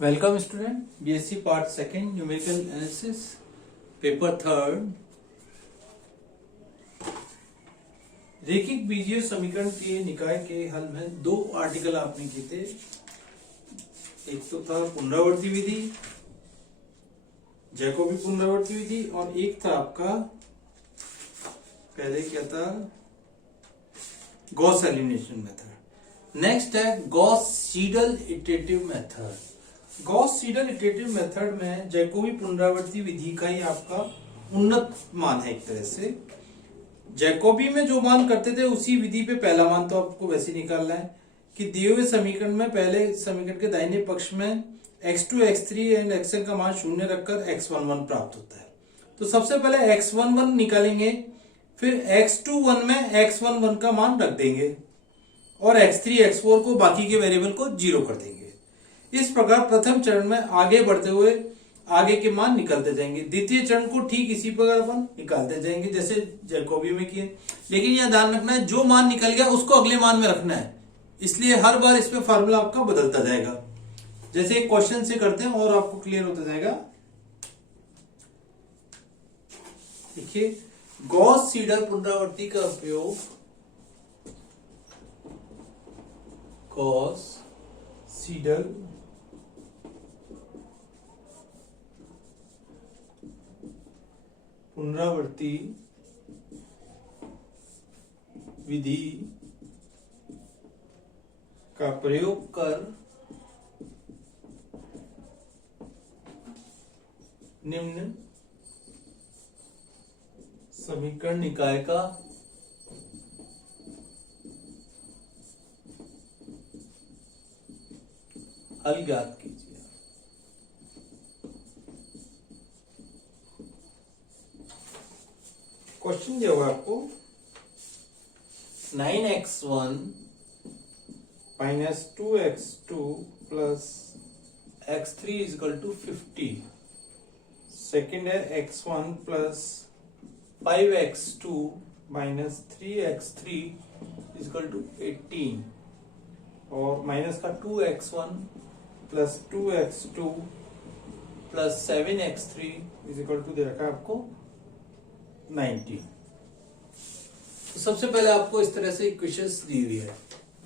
Welcome student, BSc part second numerical analysis paper third. रेखिक बीजीय समीकरण के निकाय के हल में दो आर्टिकल आपने किए थे। एक तो था पुनरावर्ती विधि, जैकोबी पुनरावर्ती विधि, और एक था आपका पहले क्या था, गॉस एलिमिनेशन मेथड। नेक्स्ट है Gauss Seidel iterative method. Gauss Seidel iterative method में जैकोबी पुनरावर्ती विधि का ही आपका उन्नत मान है। एक तरह से जैकोबी में जो मान करते थे उसी विधि पे पहला मान तो आपको वैसे निकालना है कि दिए हुए समीकरण में पहले समीकरण के दाहिने पक्ष में x2, x3 एंड xn का मान शून्य रखकर x11 प्राप्त होता है। तो सबसे पहले x11 निकालेंगे, फिर x21 में x11 का मान रख देंगे और x3, x4 को बाकी के वेरिएबल को जीरो कर देंगे। इस प्रकार प्रथम चरण में आगे बढ़ते हुए आगे के मान निकलते जाएंगे। द्वितीय चरण को ठीक इसी प्रकार अपन निकालते जाएंगे जैसे जैकोबी में किए, लेकिन यह ध्यान रखना है जो मान निकल गया उसको अगले मान में रखना है, इसलिए हर बार इसमें फार्मूला आपका बदलता जाएगा। जैसे एक क्वेश्चन से करते हैं और आपको क्लियर होता जाएगा। देखिए, गॉस सीडल पुनरावर्ती का उपयोग गॉस सीडल पुनरावर्ती विधि का प्रयोग कर निम्न समीकरण निकाय का हल ज्ञात कीजिए। क्वेश्चन जो होगा आपको 9x1 minus 2x2 plus x3 equal to 50। Second है x1 plus 5x2 minus 3x3 is equal to 18 और माइनस का 2x1 plus 2x2 plus 7x3 equal to दे रखा है आपको 90। तो सबसे पहले आपको इस तरह से इक्वेशंस दी हुई है।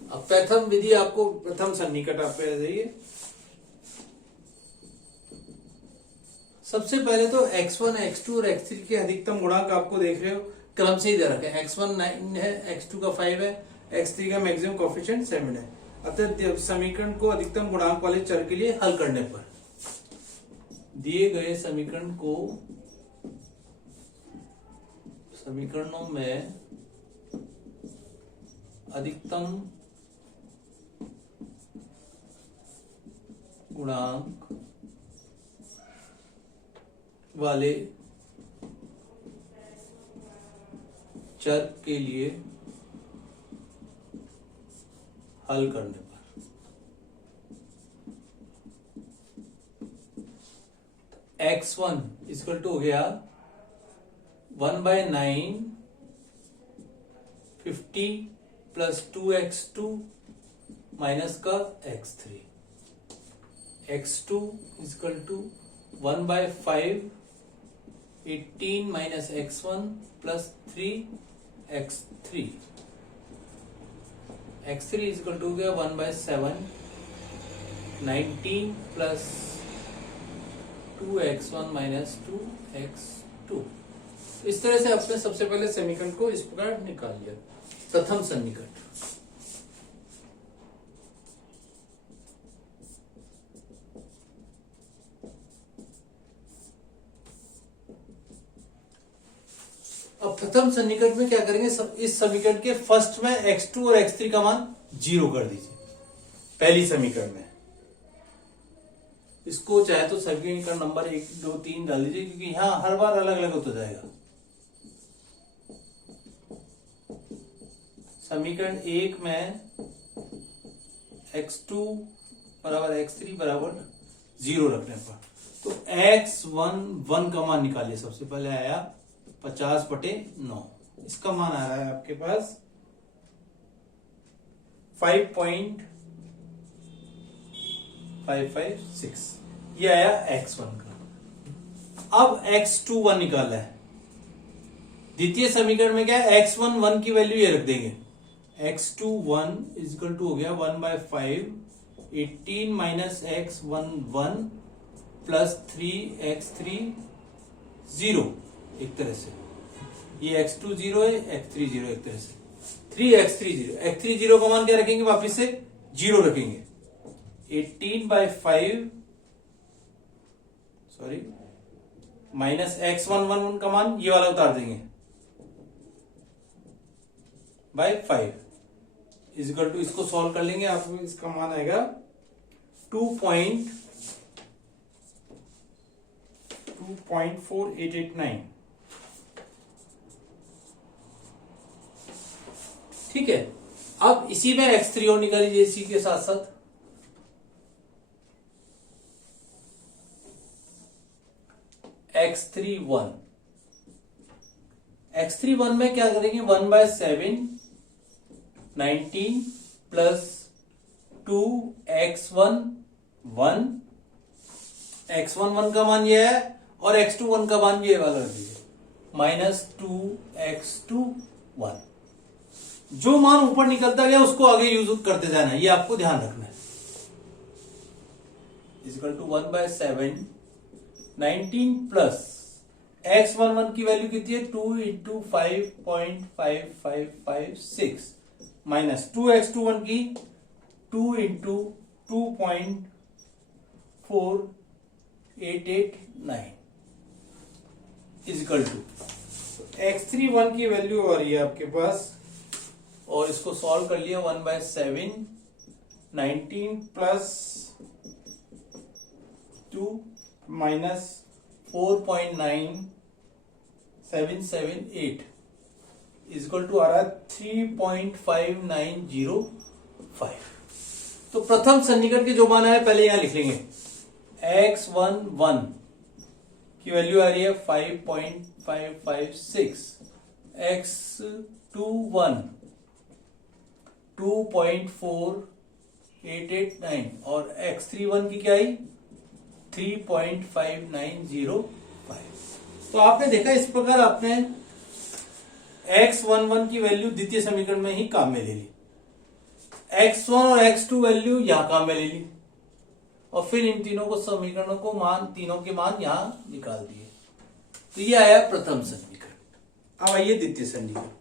अब प्रथम विधि आपको प्रथम सन्निकट आप पे आ जाइए। सबसे पहले तो x1, x2 और x3 के अधिकतम गुणांक आपको देख रहे हो क्रम से ही दे रखे हैं। x1 9 है, x2 का 5 है, x3 का मैक्सिमम कोएफिशिएंट 7 है। अतः समीकरण को अधिकतम गुणांक वाले चर के लिए हल करने पर दिए गए समीकरणों में अधिकतम गुणांक वाले चर के लिए हल करने पर x1 इक्वल टू हो गया 1/9 50 प्लस 2x2 माइनस का x3। x2 equal to 1/5 18 minus x1 plus 3x3। x3 equal to हो गया 1/7 19 प्लस 2x1 माइनस 2x2। इस तरह से आपने सबसे पहले समीकरण को इस प्रकार निकाल लिया, प्रथम सन्निकट। अब प्रथम सन्निकट में क्या करेंगे, इस समीकरण के फर्स्ट में x2 और x3 का मान जीरो कर दीजिए पहली समीकरण में। इसको चाहे तो समीकरण नंबर 1, 2, 3 डाल दीजिए क्योंकि यहां हर बार अलग अलग होता जाएगा। समीकरण 1 में x2 बराबर x3 बराबर 0 रखने पर तो x11 का मान निकालिए। सबसे पहले आया 50/9, इसका मान आ रहा है आपके पास 5.5 556 ये आया x1 का। अब x21 निकालना है। द्वितीय समीकरण में क्या है, x11 की वैल्यू ये रख देंगे, x21 इक्वल टू हो गया 1/5 18 माइनस x11 प्लस 3x3 0 एक तरह से, ये x2 0 है, x3 0 एक तरह से, 3x3 0, x3 0 का मान क्या रखेंगे, वापिस से 0 रखेंगे, 18/5 सॉरी माइनस x11 का मान ये वाला उतार देंगे बाय 5 इजिकल टू, इसको सॉल्व कर लेंगे, आपको इसका मान आएगा 2.4889। ठीक है, अब इसी में x3 और निकाल लीजिए इसी के साथ साथ, x31 में क्या करेंगे, 1/7 19 प्लस 2x1 1, x11 का मान ये है और x21 का मान ये वाला रख दीजिए, माइनस 2x21। जो मान ऊपर निकलता गया उसको आगे यूज करते जाना है, ये आपको ध्यान रखना है। इक्वल टू 1/7 19 प्लस x11 की वैल्यू कितनी है, 2 इंटू 5.5556 माइनस 2x21 की 2 इंटू 2.4889 इजिकल टू x31 की वैल्यू आ रही है आपके पास, और इसको सॉल्व कर लिया 1/7 19 प्लस 2 माइनस 4.9778 इजिकल टू आ रहा है 3.5905। तो प्रथम सन्निकट के जो मान है पहले यहां लिख लेंगे, x11 की वैल्यू आ रही है 5.556, x21 2.4889 और x31 की क्या आई 3.5905। तो आपने देखा इस प्रकार आपने x11 की वैल्यू द्वितीय समीकरण में ही काम में ले ली, x1 और x2 वैल्यू यहां काम में ले ली, और फिर इन तीनों को समीकरणों को मान, तीनों के मान यहां निकाल दिए। तो ये आया प्रथम समीकरण। अब आइए द्वितीय समीकरण पे।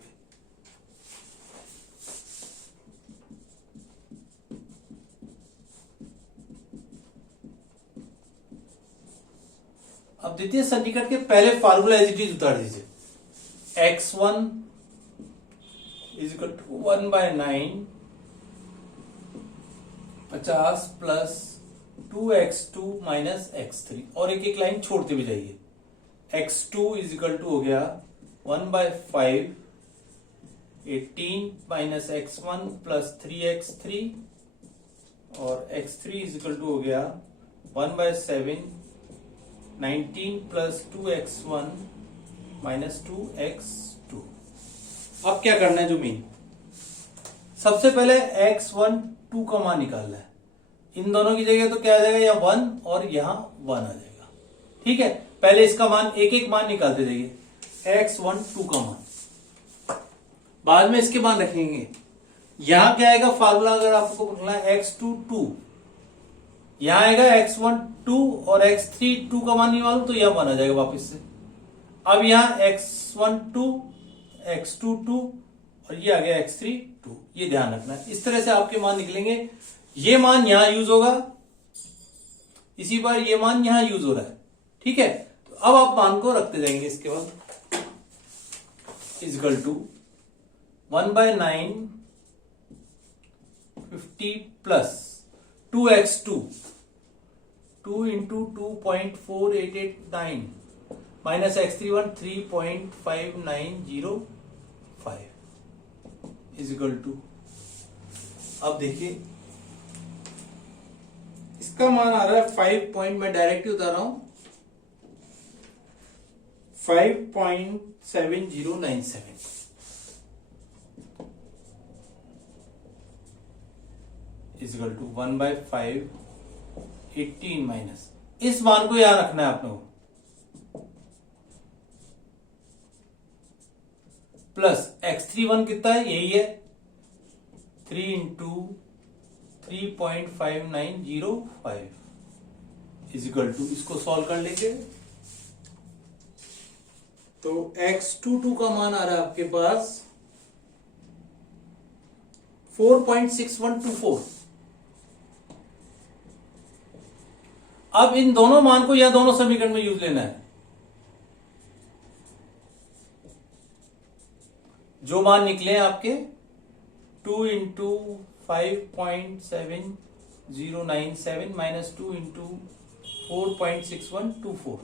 अब द्वितीय सन्निकट के पहले फार्मूला एज इट इज उतार दीजिए, x1 is equal to 1/9 50 plus 2x2 minus x3, और एक एक लाइन छोड़ते भी जाइए, x2 इज इक्वल टू हो गया 1/5 18 माइनस x1 प्लस 3x3, और x3 इज इक्वल टू हो गया 1/7 19 प्लस 2x1 माइनस 2x2। अब क्या करना है, जो मीन सबसे पहले x12 का मान निकालना है, इन दोनों की जगह तो क्या आ जाएगा, यहाँ 1 और यहाँ 1 आ जाएगा। ठीक है, पहले इसका मान एक एक मान निकालते जाइए, x12 का मान, बाद में इसके मान रखेंगे। यहां क्या आएगा फार्मूला, अगर आपको रखना है x22, यहां आएगा x12 और x32 का मान नहीं मालूम तो यहां मान आ जाएगा वापस से। अब यहां x12 x22 और ये आ गया x32, ये ध्यान रखना है। इस तरह से आपके मान निकलेंगे, ये मान यहां यूज होगा, इसी बार ये मान यहां यूज हो रहा है। ठीक है, तो अब आप मान को रखते जाएंगे, इसके बाद equal to 1/9 50 plus 2x2 2 into 2.4889 minus x31 3.5905 equal to, अब देखिए इसका मान आ रहा है 5 पॉइंट, मैं डायरेक्ट ही उतार रहा हूं 5.7097 इजिकल टू 1/5 18 माइनस, इस मान को याद रखना है आप लोगों, प्लस x31 कितना है, यही है 3 इंटू 3.5905 इजिकल टू, इसको सॉल्व कर लेंगे तो x22 का मान आ रहा है आपके पास 4.6124। अब इन दोनों मान को या दोनों समीकरण में यूज लेना है। जो मान निकले आपके 2 इंटू 5.7097 माइनस 2 इंटू 4.6124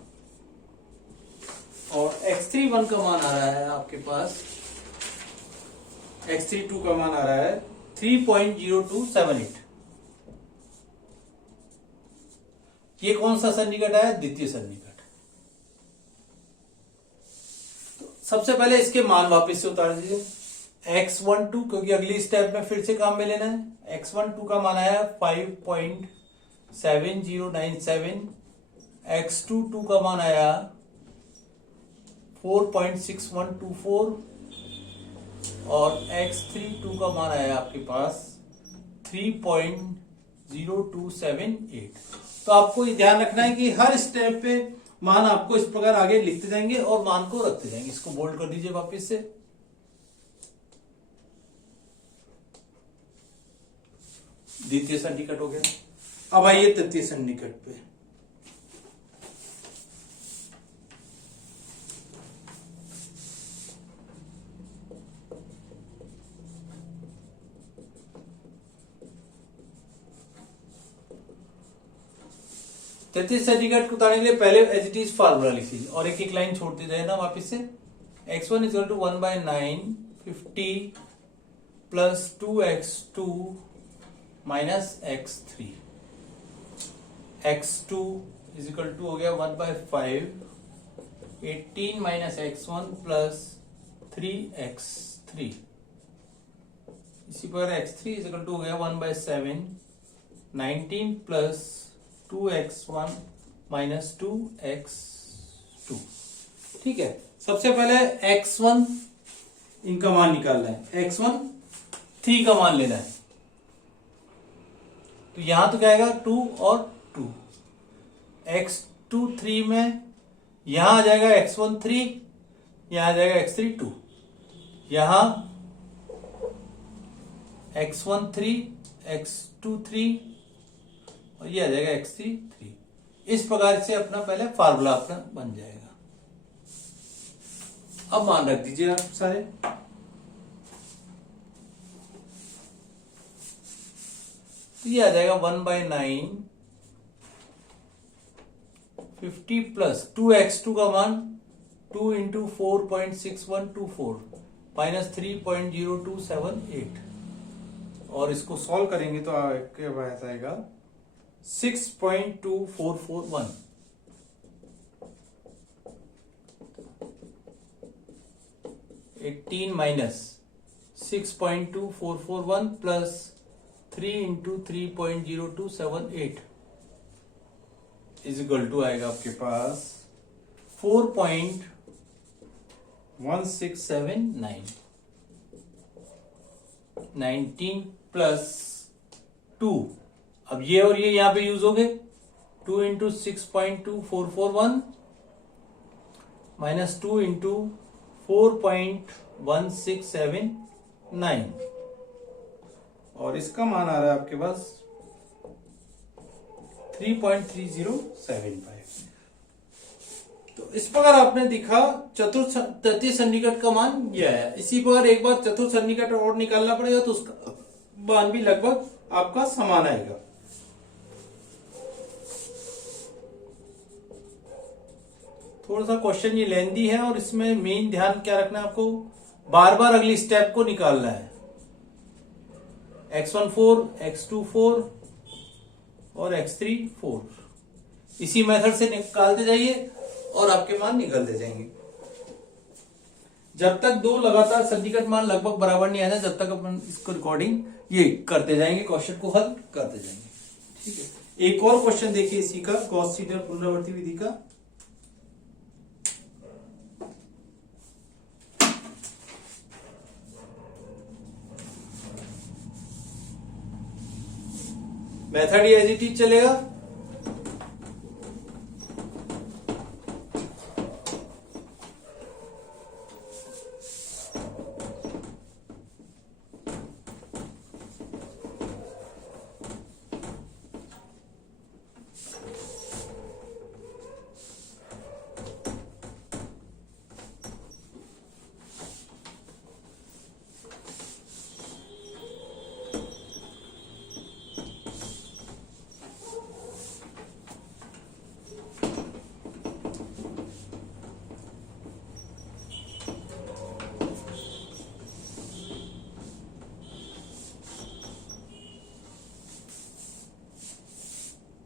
और x31 का मान आ रहा है आपके पास, x32 का मान आ रहा है 3.0278। ये कौन सा सन्निकट है, द्वितीय सन्निकट। तो सबसे पहले इसके मान वापस से उतार दीजिए। x12 क्योंकि अगली स्टेप में फिर से काम में लेना है। x12 का मान आया 5.7097, x22 का मान आया 4.6124 और x32 का मान आया आपके पास 3.0278। तो आपको ये ध्यान रखना है कि हर स्टेप पे मान आपको इस प्रकार आगे लिखते जाएंगे और मान को रखते जाएंगे। इसको बोल्ड कर दीजिए वापस से। द्वितीय सन्निकट हो गया। अब आइए तृतीय सन्निकट पे। तृतीय सन्निकट को उतारने के लिए पहले एज इट इज फार्मूला लिख लीजिए और एक एक लाइन छोड़ते जाए ना वापिस से। x1 is equal to 1/950 plus 2x2 minus x3, x2 is equal to हो गया 1/5 18 माइनस x1 प्लस 3x3, इसी पर x3 इज इक्वल टू हो गया 1/7 19 प्लस 2x1 माइनस 2x2। ठीक है, सबसे पहले x1 इनका मान निकालना है। x1 3 का मान लेना है, तो यहां तो क्या आएगा 2 और 2, x2 3 में यहां आ जाएगा x1 3, यहां आ जाएगा x3 2, यहां x1 3 x2 3 और ये आ जाएगा x3 3। इस प्रकार से अपना पहले फार्मूला अपना बन जाएगा। अब मान रख दीजिए आप सारे। तो ये आ जाएगा 1/950 प्लस 2x2 का मान 2 इंटू 4.6124 माइनस 3.0278 और इसको सॉल्व करेंगे तो आपके पास आएगा 6.2441। Minus 6.2441 plus 3 into 3.0278 is equal to आएगा आपके पास 4.1679। 19 प्लस 2, अब ये और ये यहां पे यूज हो गए, 2 इंटू 6.2441 माइनस 2 इंटू 4.1679 और इसका मान आ रहा है आपके पास 3.3075। तो इस प्रकार आपने दिखा चतुर्थ तृतीय सन्निकट का मान यह है। इसी प्रकार एक बार चतुर्थ सन्निकट और निकालना पड़ेगा तो उसका मान भी लगभग आपका समान आएगा। थोड़ा सा क्वेश्चन ये लेंदी है और इसमें मेन ध्यान क्या रखना है आपको, बार बार अगली स्टेप को निकालना है। x1 4, x2 4 और x3 4, इसी मेथड से निकालते जाइए और आपके मान निकलते जाएंगे। जब तक दो लगातार सन्निकट मान लगभग बराबर नहीं आ जाए जब तक अपन इसको रिकॉर्डिंग ये करते जाएंगे, क्वेश्चन को हल करते जाएंगे। ठीक है, एक और क्वेश्चन देखिए इसी का, गॉस सीडल पुनरावर्ती विधि का। मेथड एज इट इज चलेगा।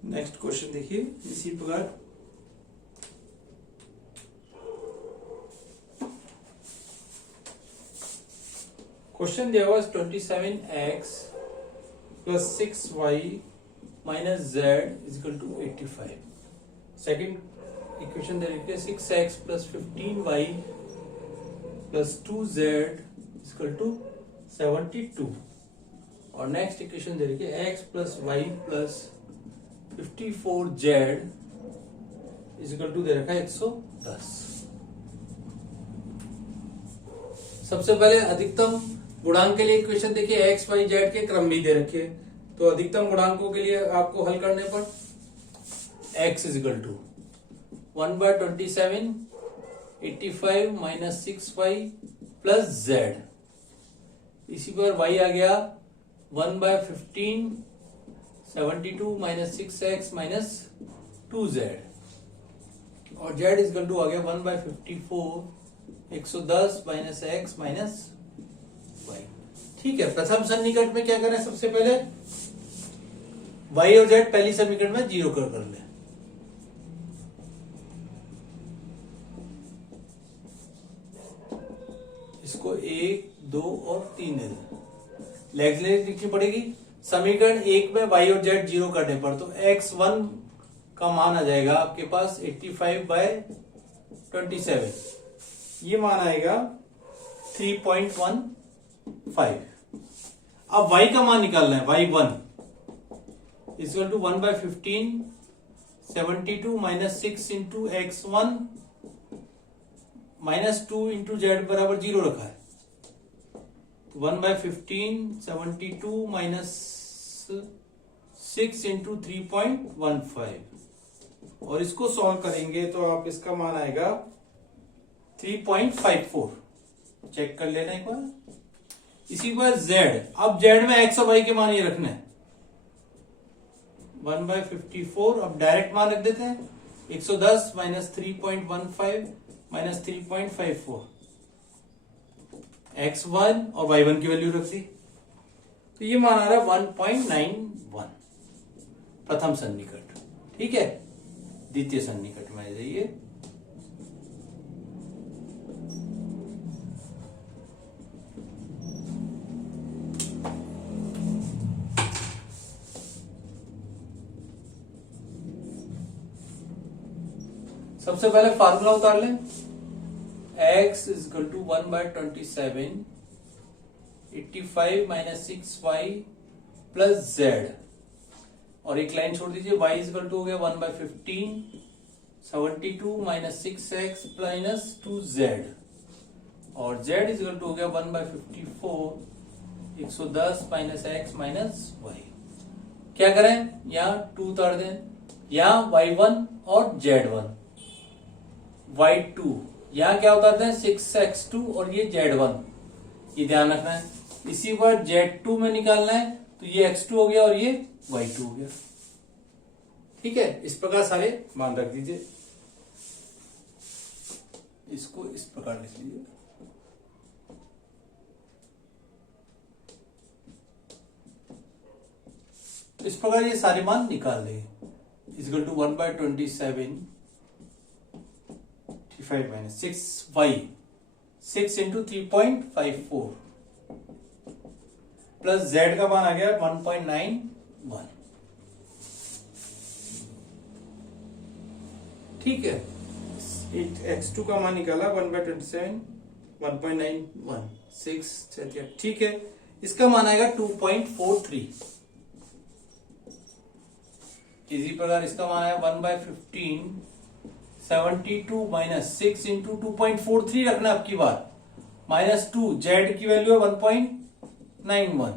नेक्स्ट क्वेश्चन देखिए इसी प्रकार। क्वेश्चन दिया हुआ 27x plus 6y minus z is equal to 85। Second equation दे रखी है 6x plus 15y plus 2z is equal to 72। और नेक्स्ट इक्वेशन दे रखी है x plus y plus 54z equal to दे रखा है 110। सबसे पहले अधिकतम गुणांक के लिए इक्वेशन देखिए, x y z के क्रम भी दे रखे, तो अधिकतम गुणांकों के लिए आपको हल करने पर x equal to 1/27 85 minus 6y plus z, इसी पर y आ गया 1/15 72 माइनस 6x माइनस 2z, और z इजकल टू आ गया 1/54 110 माइनस x माइनस y। ठीक है, प्रथम सन्निकट में क्या करें, सबसे पहले y और z पहली समीकरण में जीरो कर ले। इसको 1 2 और 3 लेग लिखनी पड़ेगी। समीकरण 1 में y और z जीरो करने पर तो x1 का मान आ जाएगा आपके पास 85/27, ये मान आएगा 3.15। अब y का मान निकालना है, y1 equal to 1/15 72 minus 6 into x1 minus 2 into z बराबर 0 रखा है, 1/15 72 माइनस 6 इंटू 3.15, और इसको सॉल्व करेंगे तो आप इसका मान आएगा 3.54। चेक कर लेना एक बार। इसी के बाद z, अब z में x और y के मान ये रखना है, 1/54। अब डायरेक्ट मान रख देते हैं, 110 माइनस 3.15 माइनस 3.54, x1 और y1 की वैल्यू रख दी, तो ये मान आ रहा है 1.91 प्रथम सन्निकट। ठीक है, द्वितीय सन्निकट में जाइए। सबसे पहले फार्मूला उतार लें, x is equal to 1/27 85 minus 6y plus z, और एक लाइन छोड़ दीजिए, y इज इक्वल टू हो गया 1/15 72 माइनस 6x माइनस 2z, और z इज इक्वल टू हो गया 1/54 110 माइनस x माइनस y। क्या करें, यहाँ 2 उतार दें, यहाँ y1 और z1, y2 यहाँ क्या उतारते हैं 6x2 और ये z1, ये ध्यान रखना है। इसी बार z2 में निकालना है, तो ये x2 हो गया और ये y2 हो गया। ठीक है, इस प्रकार सारे मान रख दीजिए, इसको इस प्रकार लिख लीजिए। इस प्रकार ये सारे मान निकाल लें, equal to 1/27 5 minus 6y 6 into 3.54 plus z का मान आ गया 1.91। ठीक है, x2 का मान निकाला 1/27 1.916, ठीक है, इसका मान आएगा 2.43। इसी प्रकार इसका मान आया 1/15 72 माइनस 6 इंटू 2.43 रखना आपकी बात, -2, जेड की वैल्यू है 1.91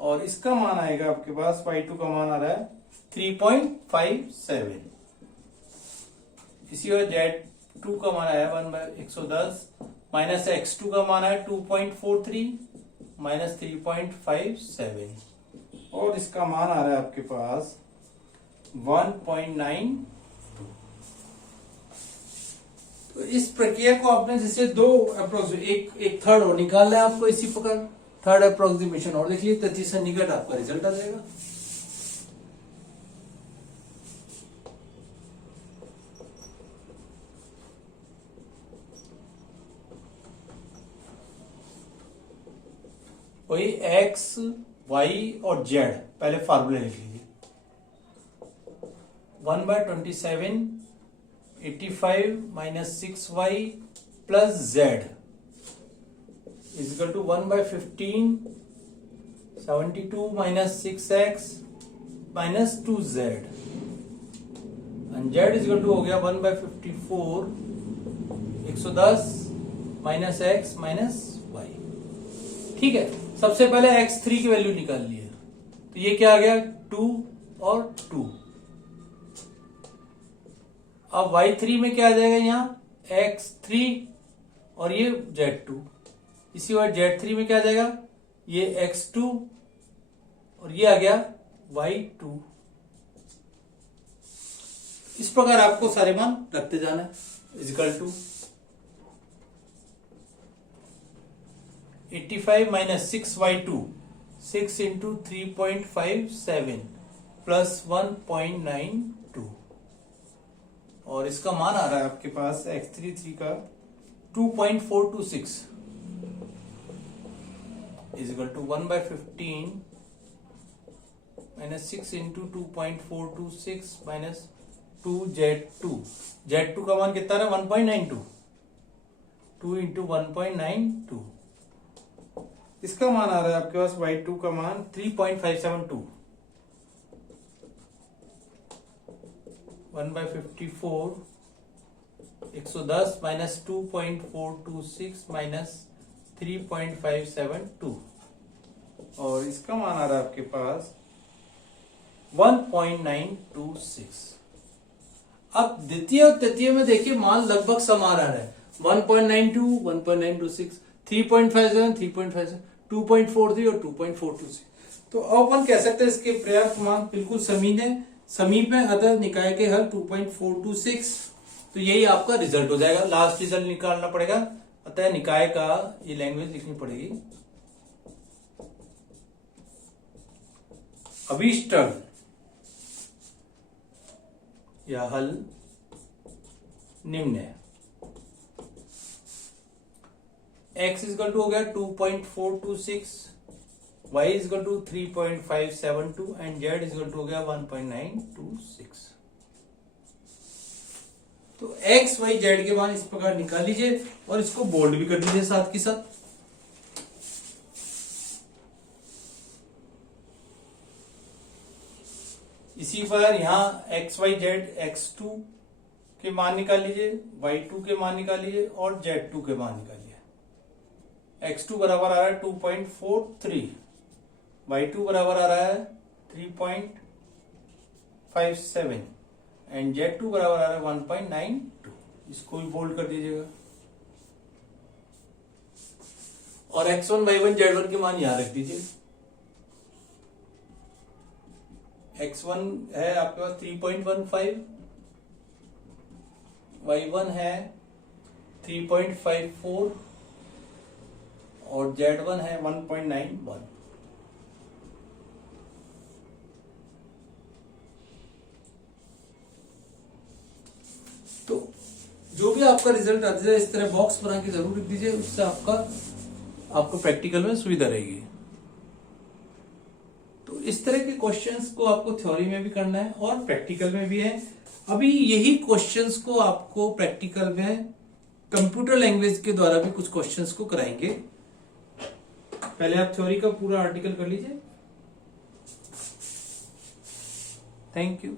और इसका मान आएगा आपके पास y2 का मान आ रहा है 3.57। इसी वजह z2 का मान आया 1/110 माइनस x2 का मान है 2.43 माइनस 3.57 और इसका मान आ रहा है आपके पास 1.9। तो इस प्रक्रिया को आपने जैसे दो एक थर्ड और निकालना है आपको, इसी प्रकार थर्ड अप्रोक्सीमेशन और देख लीजिए, तथ्य से निकट आपका रिजल्ट आ जाएगा। वही एक्स वाई और जेड, पहले फार्मूले लिख लीजिए। 1/27 85 minus 6y plus z is equal to 1/15 72 minus 6x minus 2z and z is equal to हो गया 1/54 110 माइनस x माइनस y। ठीक है, सबसे पहले x3 की वैल्यू निकाल ली है, तो ये क्या आ गया 2 और 2। अब y3 में क्या आ जाएगा, यहां x3 और ये z2। इसी बार z3 में क्या आ जाएगा, ये x2 और ये आ गया y2। इस प्रकार आपको सारे मान रखते जाना है। Is equal to 85 minus 6y2 6 into 3.57 plus 1.92 और इसका मान आ रहा है आपके पास x3 का 2.426 is equal to 1/15 minus 6 into 2.426 minus 2z2। z2 का मान कितना है 1.92, 2 इंटू 1.92। इसका मान आ रहा है आपके पास y2 का मान 3.572 1/54 110 माइनस 2.426 माइनस 3.572 और इसका मान आ रहा है आपके पास 1.926। अब द्वितीय और तृतीय में देखिए मान लगभग समान आ रहा है, 1.92 1.926 3.57 3.57 2.43 और 2.426। तो अपन कह सकते हैं इसके पर्याप्त मान बिल्कुल समीप है, अतः निकाय के हल 2.426। तो यही आपका रिजल्ट हो जाएगा, लास्ट रिजल्ट निकालना पड़ेगा, अतः निकाय का ये लैंग्वेज लिखनी पड़ेगी। अभिष्टन या हल निम्न है। x इजकल टू हो गया 2.426, y is equal to 3.572 and z is equal to हो गया 1.926। तो x y z के मान इस प्रकार निकाल लीजिए और इसको बोल्ड भी कर दीजिए साथ के साथ। इसी पर यहां x y z x2 के मान निकाल लीजिए, y2 के मान निकाल लीजिए और z2 के मान निकालिए। x2 बराबर आ रहा है 2.43, y2 बराबर आ रहा है 3.57 एंड z2 बराबर आ रहा है 1.92। इसको भी बोल्ड कर दीजिएगा और x1 y1 z1 के मान यहां रख दीजिए। x1 है आपके पास 3.15, y1 है 3.54 और z1 है 1.91। तो जो भी आपका रिजल्ट आता है इस तरह बॉक्स बना के जरूर लिख दीजिए, उससे आपको प्रैक्टिकल में सुविधा रहेगी। तो इस तरह के क्वेश्चंस को आपको थ्योरी में भी करना है और प्रैक्टिकल में भी है। अभी यही क्वेश्चंस को आपको प्रैक्टिकल में कंप्यूटर लैंग्वेज के द्वारा भी कुछ क्वेश्चंस को कराएंगे। पहले आप थ्योरी का पूरा आर्टिकल कर लीजिए। Thank you.